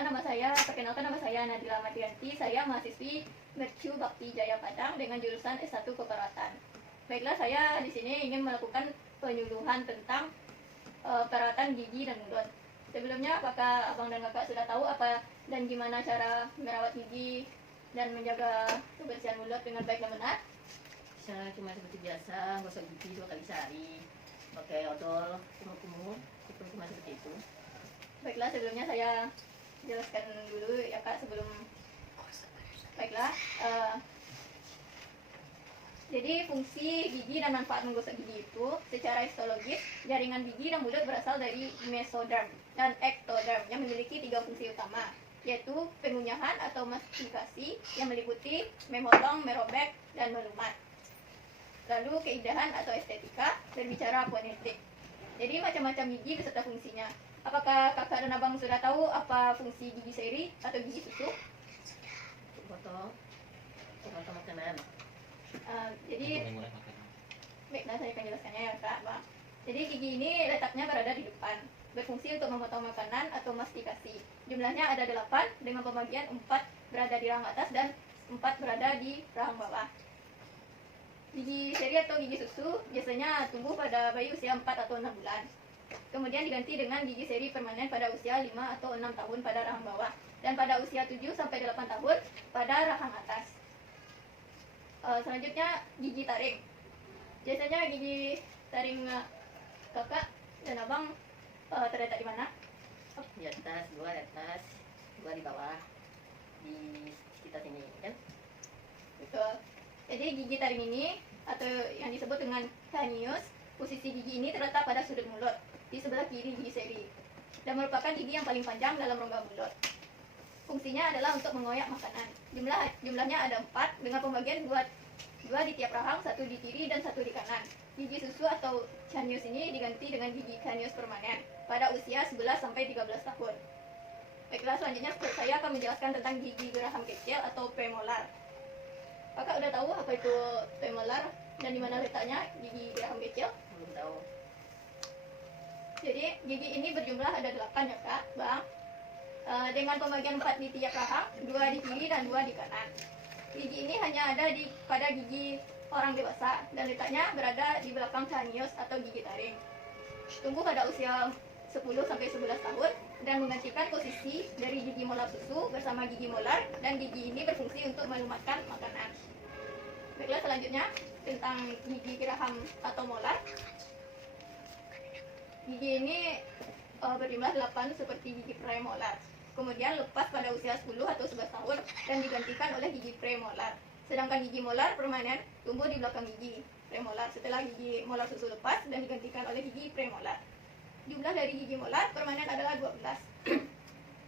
Perkenalkan nama saya Nadila Mardianti. Saya mahasiswi Mercu Bakti Jaya Padang dengan jurusan S1 Keperawatan. Baiklah, saya di sini ingin melakukan penyuluhan tentang perawatan gigi dan mulut. Sebelumnya, apakah abang dan kakak sudah tahu apa dan gimana cara merawat gigi dan menjaga kebersihan mulut dengan baik dan benar? Saya cuma seperti biasa, gosok gigi 2 kali sehari, pakai odol, kumur-kumur, cuma seperti itu. Baiklah, sebelumnya saya jelaskan dulu ya kak sebelum. Baiklah, jadi fungsi gigi dan manfaat menggosok gigi itu secara histologis, jaringan gigi dan mulut berasal dari mesoderm dan ektoderm yang memiliki 3 fungsi utama, yaitu pengunyahan atau mastikasi yang meliputi memotong, merobek, dan melumat. Lalu keindahan atau estetika, berbicara fonetik. Jadi macam-macam gigi beserta fungsinya. Apakah kakak dan abang sudah tahu apa fungsi gigi seri atau gigi susu? Untuk potong makanan. Jadi, baiklah saya akan jelaskannya ya kak, bang. Jadi gigi ini letaknya berada di depan, berfungsi untuk memotong makanan atau mastikasi. Jumlahnya ada 8 dengan pembagian 4 berada di rahang atas dan 4 berada di rahang bawah. Gigi seri atau gigi susu biasanya tumbuh pada bayi usia 4 atau 6 bulan. Kemudian diganti dengan gigi seri permanen pada usia 5 atau 6 tahun pada rahang bawah dan pada usia 7 sampai 8 tahun pada rahang atas. Selanjutnya gigi taring. Biasanya gigi taring kakak dan abang terletak di mana? Di atas, 2 di atas, 2 di bawah, di sekitar sini kan? Betul. Jadi gigi taring ini atau yang disebut dengan canius, posisi gigi ini terletak pada sudut mulut di sebelah kiri gigi seri dan merupakan gigi yang paling panjang dalam rongga mulut. Fungsinya adalah untuk mengoyak makanan. Jumlahnya ada 4 dengan pembagian 2 di tiap rahang, 1 di kiri dan 1 di kanan. Gigi susu atau canius ini diganti dengan gigi canius permanen pada usia 11 sampai 13 tahun. Baiklah, selanjutnya saya akan menjelaskan tentang gigi geraham kecil atau premolar. Kakak udah tahu apa itu premolar dan di mana letaknya gigi geraham kecil? Belum tahu. Jadi gigi ini berjumlah ada 8 ya kak, bang. Dengan pembagian 4 di tiap rahang, 2 di kiri dan 2 di kanan. Gigi ini hanya ada pada gigi orang dewasa dan letaknya berada di belakang canius atau gigi taring. Tumbuh pada usia 10 sampai 11 tahun dan menggantikan posisi dari gigi molar susu bersama gigi molar, dan gigi ini berfungsi untuk melumatkan makanan. Baiklah, selanjutnya tentang gigi geraham atau molar. Gigi ini berjumlah 8 seperti gigi premolar. Kemudian lepas pada usia 10 atau 11 tahun dan digantikan oleh gigi premolar. Sedangkan gigi molar permanen tumbuh di belakang gigi premolar setelah gigi molar susu lepas dan digantikan oleh gigi premolar. Jumlah dari gigi molar permanen adalah 12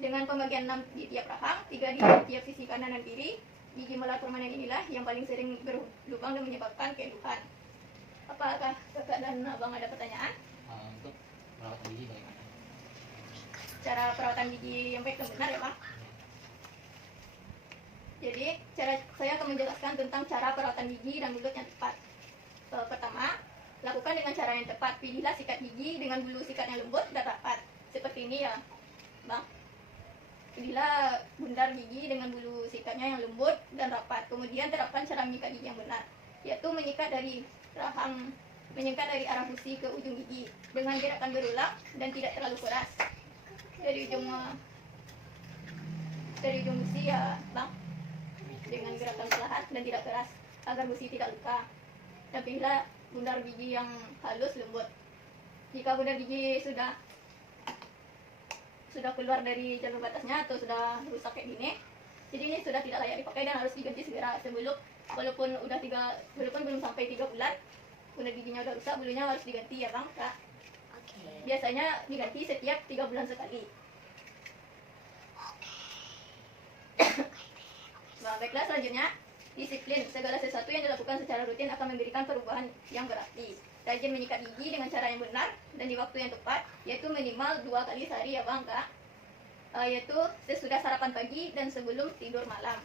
dengan pembagian 6 di tiap rahang, 3 di tiap sisi kanan dan kiri. Gigi molar permanen inilah yang paling sering berlubang dan menyebabkan keluhan. Apakah kakak dan abang ada pertanyaan? Untuk perawatan gigi bagaimana? Cara perawatan gigi yang baik dan benar ya Pak. Jadi saya akan menjelaskan tentang cara perawatan gigi dan mulut yang tepat. Pertama, lakukan dengan cara yang tepat. Pilihlah sikat gigi dengan bulu sikat yang lembut dan rapat. Seperti ini ya Bang. Pilihlah bundar gigi dengan bulu sikatnya yang lembut dan rapat. Kemudian terapkan cara menyikat gigi yang benar, yaitu menyikat dari arah gusi ke ujung gigi dengan gerakan berulang dan tidak terlalu keras. Dari ujung gusi ya Bang, dengan gerakan perlahan dan tidak keras agar gusi tidak luka. Dan pilihlah bundar gigi yang halus lembut. Jika bundar gigi sudah keluar dari jalur batasnya atau sudah rusak kayak gini, jadi ini sudah tidak layak dipakai dan harus diganti segera. Walaupun belum sampai 3 bulan, bundar giginya udah rusak, bulunya harus diganti ya Bang Kak. Biasanya diganti setiap 3 bulan sekali. Nah, baiklah, selanjutnya disiplin. Segala sesuatu yang dilakukan secara rutin akan memberikan perubahan yang berarti. Rajin menyikat gigi dengan cara yang benar dan di waktu yang tepat, yaitu minimal 2 kali sehari ya Bang Kak. Yaitu sesudah sarapan pagi dan sebelum tidur malam.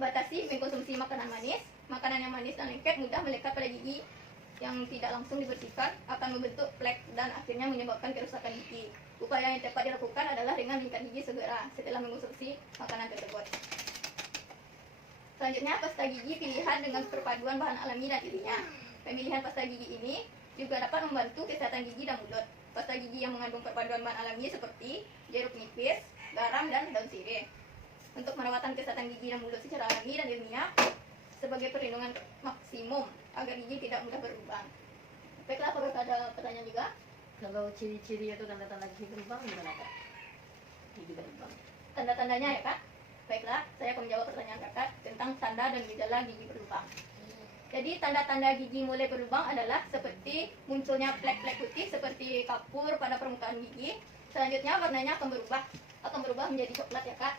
Batasi mengkonsumsi makanan manis. Makanan yang manis dan lengket mudah melekat pada gigi yang tidak langsung dibersihkan akan membentuk plak dan akhirnya menyebabkan kerusakan gigi. Upaya yang tepat dilakukan adalah dengan menyikat gigi segera setelah mengonsumsi makanan tersebut. Selanjutnya, pasta gigi pilihan dengan perpaduan bahan alami dan ilmiah. Pemilihan pasta gigi ini juga dapat membantu kesehatan gigi dan mulut. Pasta gigi yang mengandung perpaduan bahan alami seperti jeruk nipis, garam, dan daun sirih. Untuk merawatan kesehatan gigi dan mulut secara alami dan ilmiah sebagai perlindungan maksimum agar gigi tidak mudah berlubang. Baiklah, apakah ada pertanyaan juga? Kalau ciri-ciri atau tanda-tanda gigi berlubang gimana Kak? Gigi berlubang. Tanda-tandanya ya Kak? Baiklah, saya akan menjawab pertanyaan Kakak tentang tanda dan gejala gigi berlubang. Jadi tanda-tanda gigi mulai berlubang adalah seperti munculnya plek-plek putih seperti kapur pada permukaan gigi. Selanjutnya warnanya akan berubah menjadi coklat ya Kak.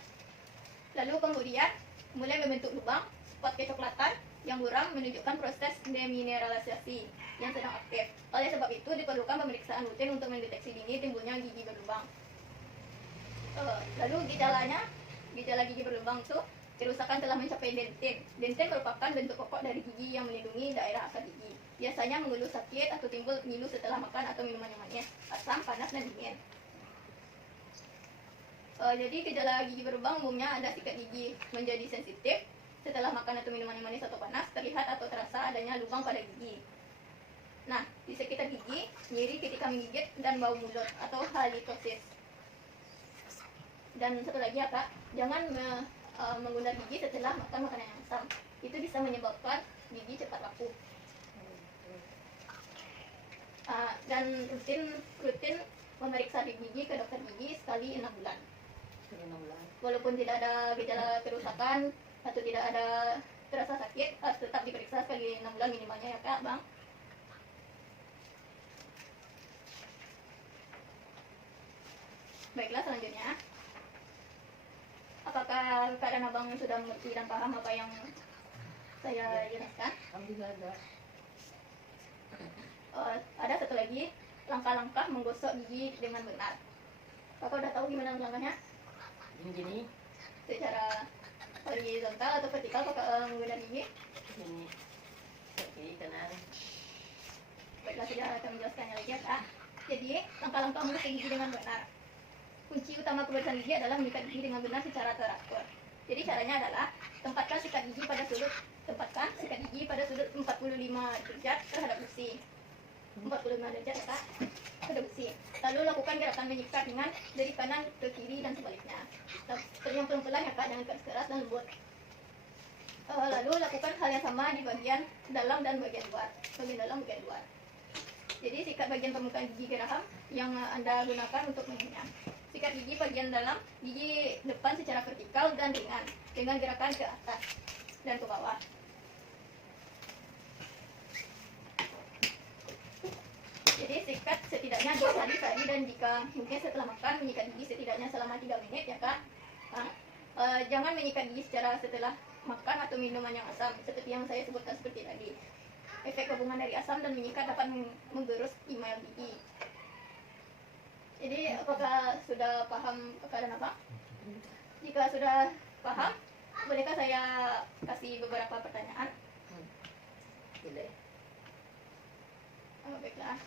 Lalu kemudian mulai membentuk lubang, spot kecoklatan yang buram menunjukkan proses demineralisasi yang sedang aktif. Oleh sebab itu diperlukan pemeriksaan rutin untuk mendeteksi dini timbulnya gigi berlubang. Lalu gejala gigi berlubang itu kerusakan telah mencapai denten. Denten merupakan bentuk pokok dari gigi yang melindungi daerah akar gigi. Biasanya mengeluh sakit atau timbul ngilu setelah makan atau minuman yang manis, asam, panas, dan dingin. Jadi gejala gigi berlubang umumnya ada sikat gigi menjadi sensitif setelah makan atau minuman yang manis atau panas, terlihat atau terasa adanya lubang pada gigi. Nah, di sekitar gigi, nyeri ketika menggigit dan bau mulut atau halitosis. Dan satu lagi ya Kak, jangan menggunakan gigi setelah makan makanan yang asam. Itu bisa menyebabkan gigi cepat rapuh. Dan rutin memeriksa gigi ke dokter gigi sekali 6 bulan. Walaupun tidak ada gejala kerusakan atau tidak ada terasa sakit, tetap diperiksa sekali 6 bulan minimalnya ya Kak, Bang. Baiklah, selanjutnya, apakah keadaan Abang sudah mengerti dan paham apa yang saya jelaskan? Alhamdulillah ada. Ada satu lagi, langkah-langkah menggosok gigi dengan benar. Kakak udah tahu gimana langkahnya? Gini, Secara horizontal atau vertikal kakak menggunakan gigi? ini, kiri kanan. Baiklah, sudah akan menjelaskannya lagi ya Kak. Jadi, langkah-langkah menggosok gigi dengan benar. Kunci utama kebersihan gigi adalah menyikat gigi dengan benar secara teratur. Jadi caranya adalah tempatkan sikat gigi pada sudut 45 derajat terhadap gusi. 45 derajat ya Kak, terhadap gusi. Lalu lakukan gerakan menyikat ringan dari kanan ke kiri dan sebaliknya. Yang pelan-pelan ya Kak, jangan keras dan lembut. Lalu lakukan hal yang sama di bagian dalam dan bagian luar. Bagian dalam, bagian luar. Jadi sikat bagian permukaan gigi geraham yang Anda gunakan untuk mengunyah. Sikat gigi bagian dalam, gigi depan secara vertikal dan ringan dengan gerakan ke atas dan ke bawah. Jadi sikat setidaknya 2 kali sehari dan jika mungkin setelah makan menyikat gigi setidaknya selama 3 menit ya Kak. Jangan menyikat gigi setelah makan atau minuman yang asam seperti yang saya sebutkan seperti tadi. Efek gabungan dari asam dan menyikat dapat menggerus email gigi. Jadi apakah sudah paham keadaan apa? Jika sudah paham, bolehkah saya kasih beberapa pertanyaan? Boleh. Baiklah.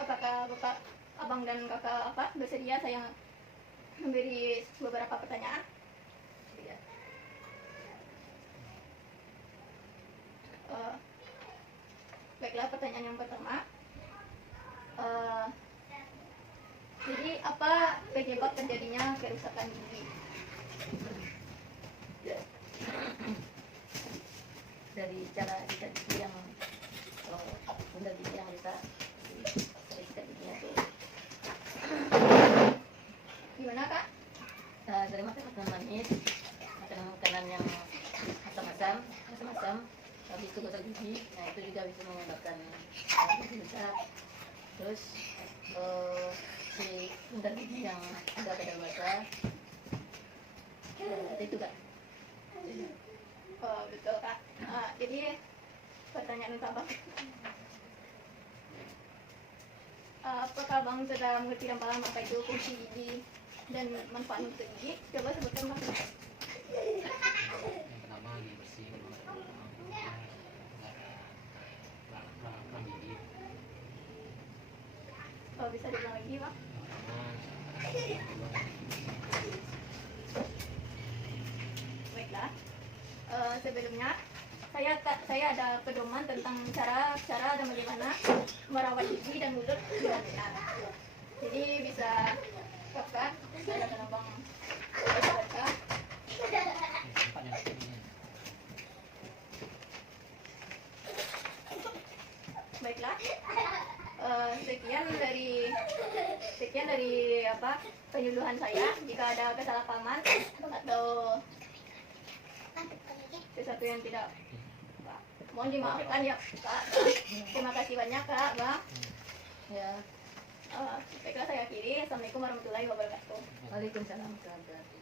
Apakah Bapak, Abang dan Kakak bersedia saya memberi beberapa pertanyaan? Iya. Baiklah, pertanyaan yang pertama. Jadi apa penyebab terjadinya kerusakan gigi? Dari cara sikat gigi yang bunda gigi yang bisa sikat giginya tuh Gimana Kak? dari makan makanan manis, makanan yang asam-asam, habis itu gosok gigi, nah itu juga bisa menyebabkan gigi rusak. Terus si bunda gigi yang sudah kadaluarsa, itu Kak. Betul Kak. Jadi pertanyaan untuk Abang. Apakah Abang sudah mengerti dan paham apa itu fungsi gigi dan manfaat untuk gigi? Coba sebutkan Bang. Yang pertama gigi bersih, gigi. Bisa diulang lagi Bang? Yang pertama sebelumnya saya ada pedoman tentang cara dan bagaimana merawat gigi dan mulut dengan benar. Jadi bisa kakak saya akan abang baca. Tempatnya di sini. Baiklah. Sekian dari apa penyuluhan saya. Jika ada kesalahpahaman atau sesuatu yang tidak, mohon dimaafkan ya Kak. Terima kasih banyak Kak, Bang. Ya, Baiklah saya akhiri. Assalamualaikum warahmatullahi wabarakatuh. waalaikumsalam warahmatullahi wabarakatuh.